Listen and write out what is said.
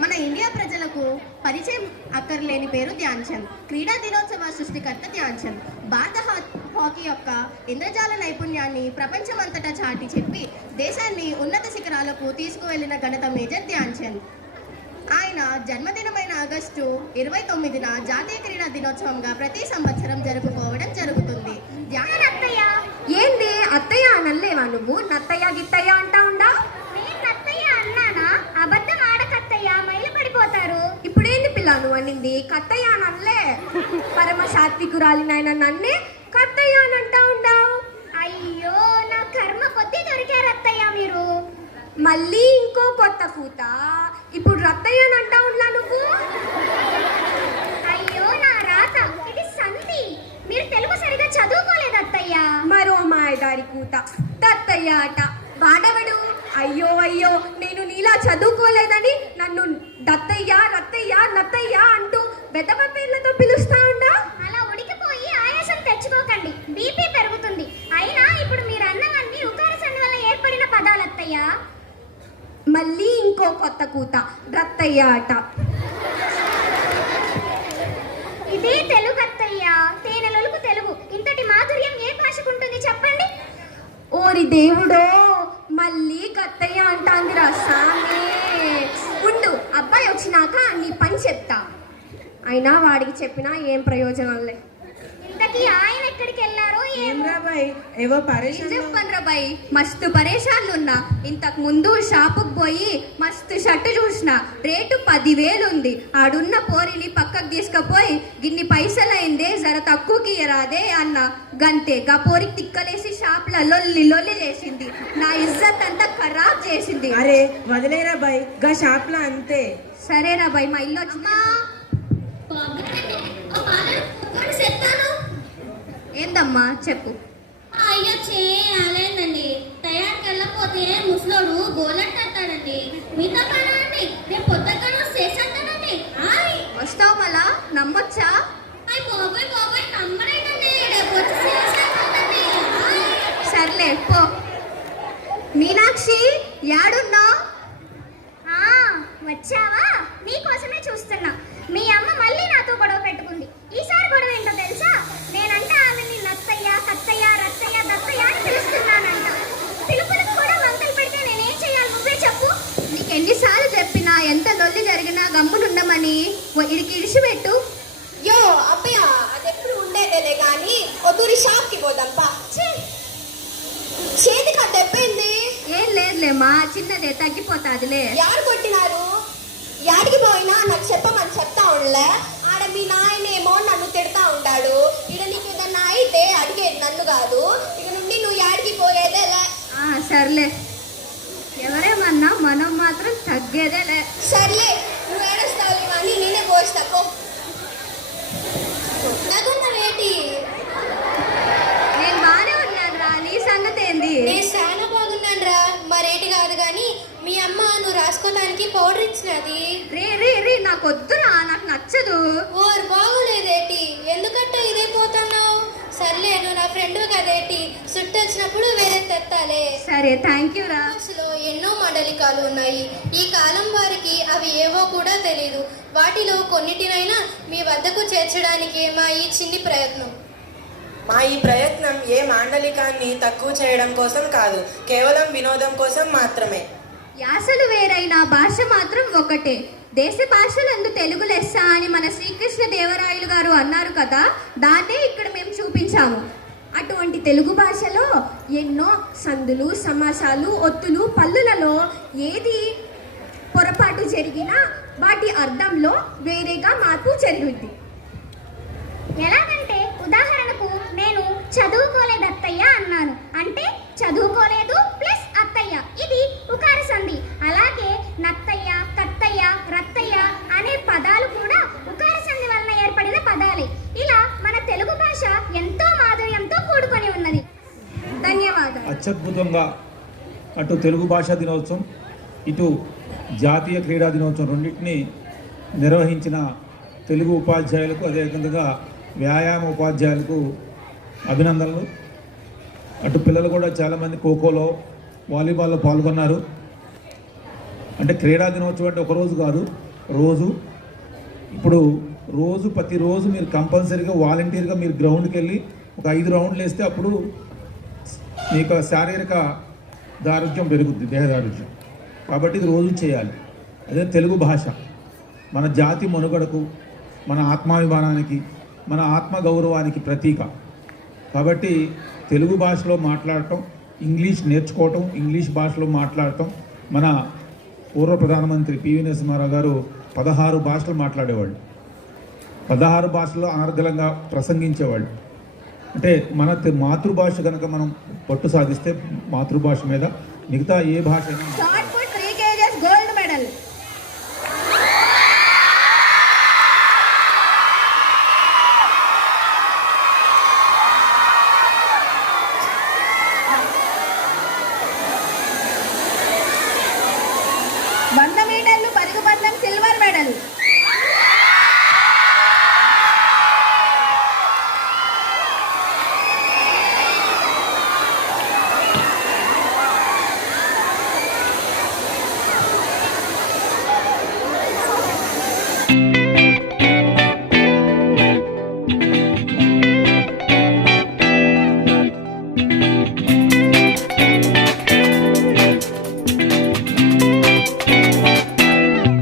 మన ఇండియా ప్రజలకు పరిచయం అక్కర్లేని పేరు ధ్యాన్ చంద్. క్రీడా దినోత్సవ సృష్టికర్త ధ్యాన్ చంద్ భారత హాకీ యొక్క ఇంద్రజాల నైపుణ్యాన్ని ప్రపంచమంతటా చాటి చెప్పి దేశాన్ని ఉన్నత శిఖరాలకు తీసుకువెళ్లిన ఘనత మేజర్ ధ్యాన్ చంద్. ఆయన జన్మదినమైన ఆగస్టు 29న జాతీయ క్రీడా దినోత్సవంగా ప్రతి సంవత్సరం జరుపుకోవడం జరుగుతుంది. అత్తయ్య ఏంది అత్తయ్య అనలేవా నువ్వు? నత్తయ్య గిత్తయ్య అంటా ఉండా? నత్తయ్య అన్నానా? అబద్ధం ఆడకత్తయ్య, మైలు పడిపోతారు. ఇప్పుడేంది పిల్ల నువ్వు అనింది? కత్తయ్య అనలే. పరమ సాత్వికురాలి నాయన నన్నే కత్తయ్య అని అంటా ఉండావు. అయ్యో, నా కర్మ కొద్దీ దొరికారు అత్తయ్య మీరు. మళ్ళీ ఇంకో కొత్త కూత. ఇప్పుడు రత్తయ్య అని అంటా ఉండా నువ్వు? అయ్యో నా రాత, ఇది సంధి. మీరు తెలుగు సరిగా చదువుకోలేదు అత్తయ్య. మరో మాయదారి కూత దత్తయ్య అట. వాడవడు అయ్యో అయ్యో నేను నీలా చదువుకోలేదని నన్ను దత్తయ్య రత్తయ్య నత్తయ్య అంటూ బెదవ పేర్లతో పిలుస్తా ఉండా? అలా ఉడికిపోయి ఆయాసం తెచ్చుకోకండి, బీపీ పెరుగుతుంది. అయినా ఇప్పుడు మీరు అన్నవన్నీ ఉకార సంధి వల్ల ఏర్పడిన పదాలు అత్తయ్య. మళ్ళీ ఇంకో కొత్త కూత రత్తయ్య అట. ఇదే తెలుగు అత్తయ్య, తేనెలొలుకు తెలుగు. ఇంతటి మాధుర్యం ఏ భాషకుంటుంది చెప్పండి? ఓరి దేవుడో, మళ్ళీ గత్తయ్య అంటాందిరా సామే. ఉండు, అబ్బాయి వచ్చినాక నీ పని చెప్తా. అయినా వాడికి చెప్పినా ఏం ప్రయోజనం లే. ఇంతకీ ఆయన ఎక్కడికి వెళ్ళారో చెప్పనరాబాయ్, మస్తు పరేషాన్లు ఉన్నా. ఇంతకు ముందు షాపుకు పోయి మస్తు షర్టు చూసిన, రేటు 10,000 ఉంది. ఆడున్న పోరిని పక్కకు తీసుకుపోయి గిన్ని పైసలైందే జర తక్కువకి ఇయరాదే అన్న. గంతే గా పోరికి తిక్కలేసి షాప్ లో లొల్లి లొల్లి చేసింది. నా ఇజ్జత్ అంతా ఖరాబ్ చేసింది. అరే వదిలేరా బాయ్, గా షాప్ లో అంతే. సరేరా బాయ్, మా ఇల్లు వచ్చిందా? ఏందమ్మా చెప్పు. అయ్యో చేయాలేనండి, తయారుకి వెళ్ళకపోతే ముసలోడు గోలంటాడండి. మీతో పనా అండి, రేపు పొద్దున చేసేస్తానండి. వస్తావు మళ్ళా? నమ్మొచ్చా? అయ్యి బాబాయ్ బాబాయ్ నమ్మరేనండి, రేపు వచ్చి చేసేస్తానండి. సర్లే పో. మీనాక్షి యాడున్నా? వచ్చావా? నీకోసమే చూస్తున్నా. మీ అమ్మ మళ్ళీ నాతో గొడవ పెట్టుకుంది. ఈసారి గొడవ ఏంటో తెలుసా? నేనంటే ఆమెని నత్తయ్య కత్తయ్య రత్తయ్య దత్తయ్య అని పిలుస్తున్నానంట. పిలుపులకు కూడా వంకలు పెడితే నేనేం చేయాలి నువ్వే చెప్పు. నీకు ఎన్నిసార్లు చెప్పినా ఎంత లొల్లి జరిగినా గమ్మునుండమని. ఇడికి ఇడిచిపెట్టు. యో అబ్బయ్య, అది ఎప్పుడు ఉండేదేలే కానీ ఒతూరి షాప్కి పోదాంపా. చేతికి అది దెబ్బైంది. ఏం లేదులేమ్మా, చిన్నదే తగ్గిపోతాదిలే. యారు కొట్టినారు? యాడికి పోయినా నాకు చెప్పమని చెప్తా ఉండలే. ఆడ మీ నాయనేమో నన్ను తిడతా ఉంటాడు. ఇక నీకు ఏదన్నా అయితే అడిగేది నన్ను కాదు. ఇక నుండి నువ్వు యాడికి పోయేదేలే. సర్లే, ఎవరేమన్నా మనం మాత్రం తగ్గేదేలే. సర్లే, నువ్వు ఏడుస్తావు అని నేనే పోస్తా పో. నగున్నావేటి? నేను బానే ఉన్నాను రా, నీ సంగతి ఏంది? నేను చాలా బాగున్నాను రా. మరేటి కాదు కానీ మీ అమ్మ నువ్వు రాసుకోవడానికి పౌడర్ ఇచ్చినది. రే రే రే నాకు వద్దురా, నాకు నచ్చదు. ఓర్ బాగోలేదేటి? ఎందుకంటే ఇదే పోతున్నావు? సర్లే, నువ్వు నా ఫ్రెండ్ కదేటి, సుట్టు వచ్చినప్పుడు వేరే తెత్తాలే. సరే, థ్యాంక్ యూ రా. లో ఎన్నో మండలికాలు ఉన్నాయి. ఈ కాలం వారికి అవి ఏవో కూడా తెలీదు. వాటిలో కొన్నిటినైనా మీ వద్దకు చేర్చడానికి మా ఈ చిన్ని ప్రయత్నం. మా ఈ ప్రయత్నం ఏ మాండలికాన్ని తక్కువ చేయడం కోసం కాదు, కేవలం వినోదం కోసం మాత్రమే. యాసలు వేరైన భాష మాత్రం ఒకటే. దేశ భాషలందు తెలుగు లెస్స అని మన శ్రీకృష్ణ దేవరాయలు గారు అన్నారు కదా, దాన్నే ఇక్కడ మేము చూపించాము. అటువంటి తెలుగు భాషలో ఎన్నో సందులు సమాసాలు ఒత్తులు పల్లులలో ఏది పొరపాటు జరిగినా వాటి అర్థంలో వేరేగా మార్పు జరిగింది. ఎలాగంటే ఉదాహరణకు నేను చదువుకోలేదు అత్తయ్య అన్నాను అంటే చదువుకోలేదు ప్లస్ అత్తయ్య, ఇది ఉకార సంధి. అలాగే నత్తయ్య కత్తయ్య రత్తయ్య అనే పదాలు కూడా ఉకార సంధి వలన ఏర్పడిన పదాలే. ఇలా మన తెలుగు భాష ఎంతో మాధుర్యంతో కూడుకొని ఉన్నది. ధన్యవాదాలు. అత్యద్భుతంగా అటు తెలుగు భాషా దినోత్సవం ఇటు జాతీయ క్రీడా దినోత్సవం రెండింటినీ నిర్వహించిన తెలుగు ఉపాధ్యాయులకు అదేవిధంగా వ్యాయామ ఉపాధ్యాయులకు అభినందనలు. అటు పిల్లలు కూడా చాలామంది ఖోఖోలో వాలీబాల్లో పాల్గొన్నారు. అంటే క్రీడా దినోత్సవం అంటే ఒక రోజు కాదు, రోజు. ఇప్పుడు ప్రతిరోజు మీరు కంపల్సరీగా వాలంటీర్గా మీరు గ్రౌండ్కి వెళ్ళి ఒక 5 రౌండ్లు వేస్తే అప్పుడు మీకు శారీరక దారుఢ్యం పెరుగుద్ది, దేహదారుఢ్యం. కాబట్టి ఇది రోజు చేయాలి. అదే తెలుగు భాష మన జాతి మనుగడకు, మన ఆత్మాభిమానానికి, మన ఆత్మగౌరవానికి ప్రతీక. కాబట్టి తెలుగు భాషలో మాట్లాడటం, ఇంగ్లీష్ నేర్చుకోవటం, ఇంగ్లీష్ భాషలో మాట్లాడటం. మన పూర్వ ప్రధానమంత్రి పివి నరసింహారావు గారు 16 భాషలు మాట్లాడేవాళ్ళు, 16 భాషల్లో అనర్గళంగా ప్రసంగించేవాళ్ళు. అంటే మన మాతృభాష కనుక మనం పట్టు సాధిస్తే మాతృభాష మీద మిగతా ఏ భాష అయినా shot put 3 kgs gold medal. మీటర్లు పరుగు పందెం సిల్వర్ మెడల్.